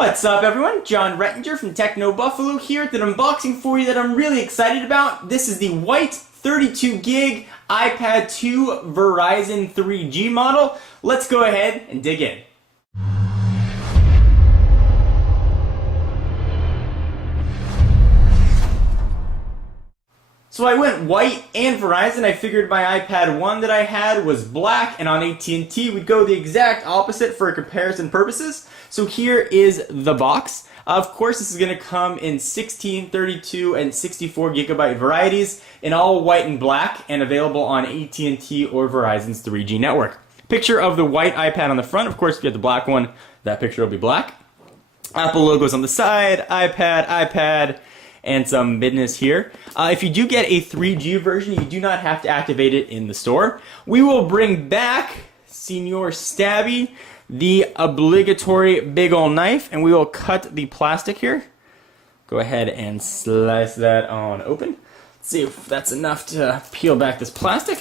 What's up everyone? John Rettinger from TechnoBuffalo here with an unboxing for you that I'm really excited about. This is the white 32 gig iPad 2 Verizon 3G model. Let's go ahead and dig in. So I went white and Verizon. I figured my iPad 1 that I had was black, and on AT&T we'd go the exact opposite for comparison purposes. So here is the box. Of course, this is going to come in 16, 32, and 64 gigabyte varieties in all white and black, and available on AT&T or Verizon's 3G network. Picture of the white iPad on the front. Of course, if you have the black one, that picture will be black. Apple logos on the side, iPad, and some business here. If you do get a 3G version, you do not have to activate it in the store. We will bring back Senor Stabby, the obligatory big ol' knife, and we will cut the plastic here. Go ahead and slice that on open. Let's see if that's enough to peel back this plastic.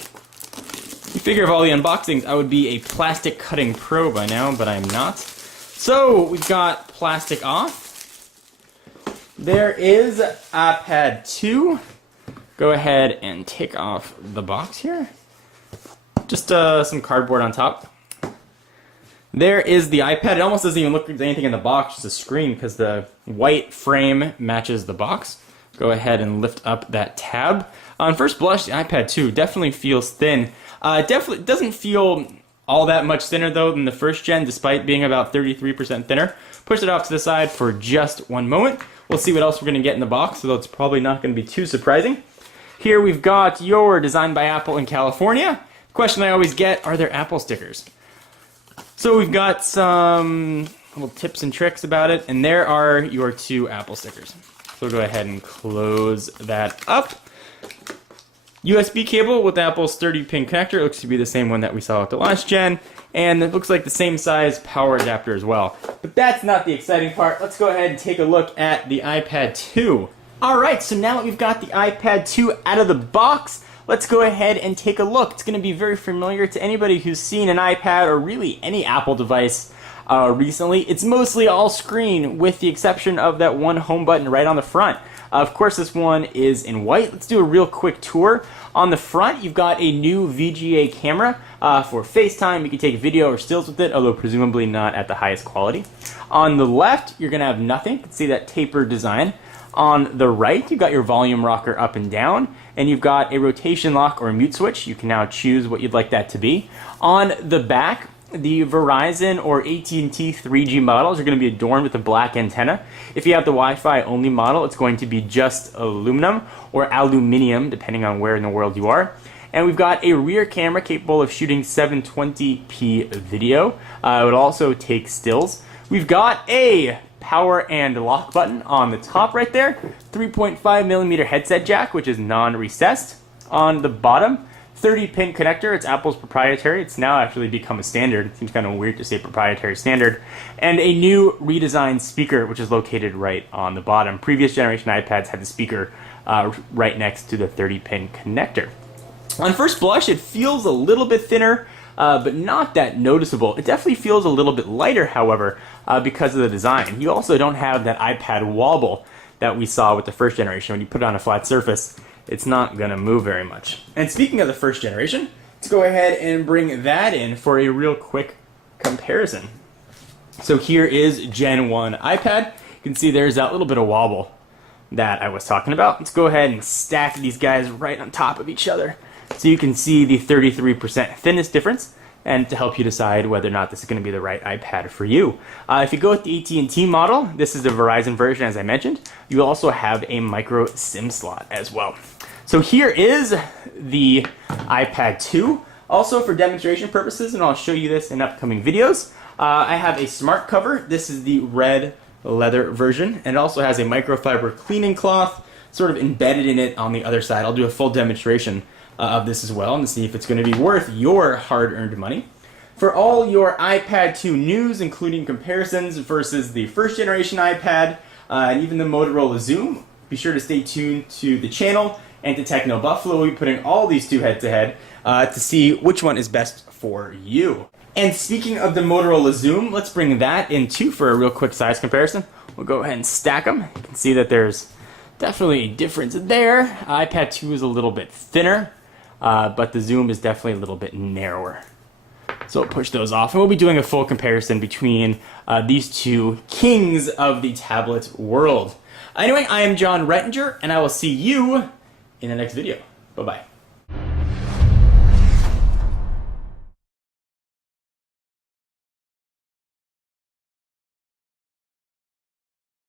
You figure of all the unboxings, I would be a plastic cutting pro by now, but I'm not. So we've got plastic off. There is iPad 2. Go ahead and take off the box here. Just some cardboard on top. There is the iPad. It almost doesn't even look like anything in the box, just a screen, because the white frame matches the box. Go ahead and lift up that tab. On first blush, the iPad 2 definitely feels thin. It definitely doesn't feel all that much thinner though than the first gen, despite being about 33% thinner. Push it off to the side for just one moment. We'll see what else we're going to get in the box, although it's probably not going to be too surprising. Here we've got your Designed by Apple in California. The question I always get, are there Apple stickers? So we've got some little tips and tricks about it, and there are your two Apple stickers. So we'll go ahead and close that up. USB cable with Apple's 30-pin connector. It looks to be the same one that we saw with the last gen, and it looks like the same size power adapter as well. But that's not the exciting part. Let's go ahead and take a look at the iPad 2. Alright, so now that we've got the iPad 2 out of the box, let's go ahead and take a look. It's going to be very familiar to anybody who's seen an iPad or really any Apple device recently. It's mostly all screen with the exception of that one home button right on the front. Of course, this one is in white. Let's do a real quick tour. On the front, you've got a new VGA camera for FaceTime. You can take video or stills with it, although presumably not at the highest quality. On the left, you're going to have nothing. You can see that tapered design. On the right, you've got your volume rocker up and down, and you've got a rotation lock or a mute switch. You can now choose what you'd like that to be. On the back, the Verizon or AT&T 3G models are going to be adorned with a black antenna. If you have the Wi-Fi only model, it's going to be just aluminum or aluminium, depending on where in the world you are. And we've got a rear camera capable of shooting 720p video. It would also take stills. We've got a power and lock button on the top right there. 3.5mm headset jack, which is non-recessed. On the bottom, 30-pin connector. It's Apple's proprietary. It's now actually become a standard. It seems kind of weird to say proprietary standard. And a new redesigned speaker, which is located right on the bottom. Previous generation iPads had the speaker right next to the 30-pin connector. On first blush, it feels a little bit thinner, but not that noticeable. It definitely feels a little bit lighter, however, because of the design. You also don't have that iPad wobble that we saw with the first generation. When you put it on a flat surface, it's not going to move very much. And speaking of the first generation, let's go ahead and bring that in for a real quick comparison. So here is Gen 1 iPad. You can see there's that little bit of wobble that I was talking about. Let's go ahead and stack these guys right on top of each other so you can see the 33% thinness difference, and to help you decide whether or not this is going to be the right iPad for you. If you go with the AT&T model, this is the Verizon version as I mentioned. You also have a micro SIM slot as well. So here is the iPad 2. Also for demonstration purposes, and I'll show you this in upcoming videos, I have a smart cover. This is the red leather version, and it also has a microfiber cleaning cloth sort of embedded in it on the other side. I'll do a full demonstration of this as well and see if it's going to be worth your hard-earned money. For all your iPad 2 news, including comparisons versus the first generation iPad and even the Motorola Zoom, be sure to stay tuned to the channel and to TechnoBuffalo. We'll be putting all these two head-to-head to see which one is best for you. And speaking of the Motorola Zoom, let's bring that in too for a real quick size comparison. We'll go ahead and stack them. You can see that there's definitely a difference there. iPad 2 is a little bit thinner, but the Zoom is definitely a little bit narrower. So we'll push those off, and we'll be doing a full comparison between these two kings of the tablet world. Anyway, I am John Rettinger, and I will see you in the next video. Bye-bye.